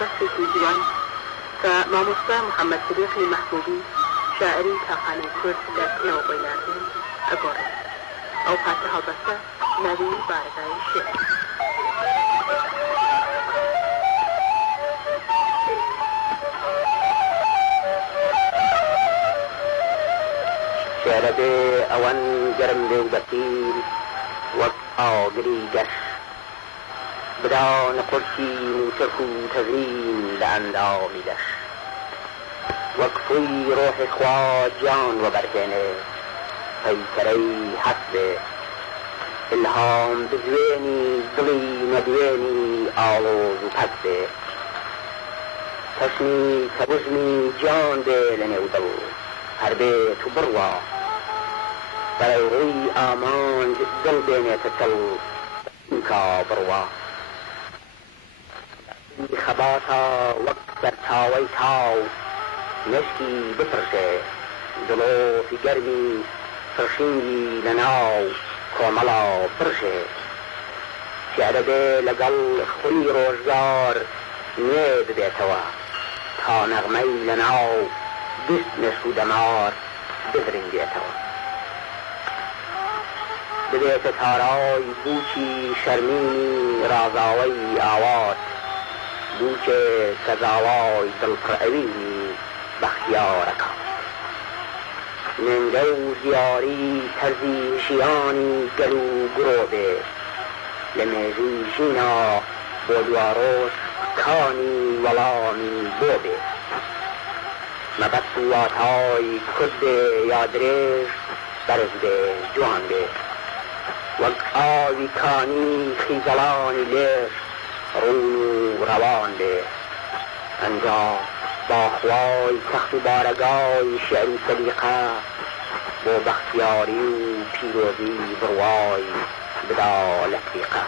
دست دیوان و مامۆستا محەممەد صدیقی محبوبی شاعری تاقانەی کورد لە کنەوە بۆی ناردن ئەگۆڕێت. ئەو پارچە هەڵبەستە ناوی بارگای شێر. شێرە بێ ئەوەن گەرم بێ و بەسیر وەک ئاگری گەش بدانە قورسی موسەک و تەزین لە ئەندامی لەش وەک فوی ڕۆحی خوا گیان وەبەردێنێ پەیکەرەی حەق بێ ئیلهام بزوێنی دڵی نەدوێنی ئاڵۆز و پەک بێ چەشمی کەبوزمی گیان بێ لە نێو دڵ هەر بێت و بڕوا بەرەو ڕووی ئامانج دڵ بێنێتە چەڵ کا بڕوا خەباتە وەک بەرچاوەی تاو نشتی بفرشێ دڵۆفی گەرمی فرشینگی لە ناو کۆمەڵا برشێ شێرە بێ لەگەڵ خوی ڕۆژگار نوێ ببێتەوە تا نەغمەی لە ناو دست نشت و دەمار بزرینگێتەوە ببێتە تارای بووکی شەرمینی ڕازاوەی ئاوات بووکێ سەزاوای دڵپڕئەوینی بەختیارەکە نێنگە و زیاری تەرزی ژیانی گەل و گرۆ بێ لە مێژوی ژینا بۆ دوارۆژ کانی وەڵامی بۆ بێ مەبەست و واتای کورد بێ یا درێژ بەرز بێ جوان بێ وەک ئاوی کانی خیزەڵانی لێش ڕون و ڕەوان بێ ئەنجا باخوای تەخت و بارەگای شێر و سەلیقە بۆ بەختیاری و پیرۆزی بڕوای بدا لە تریقە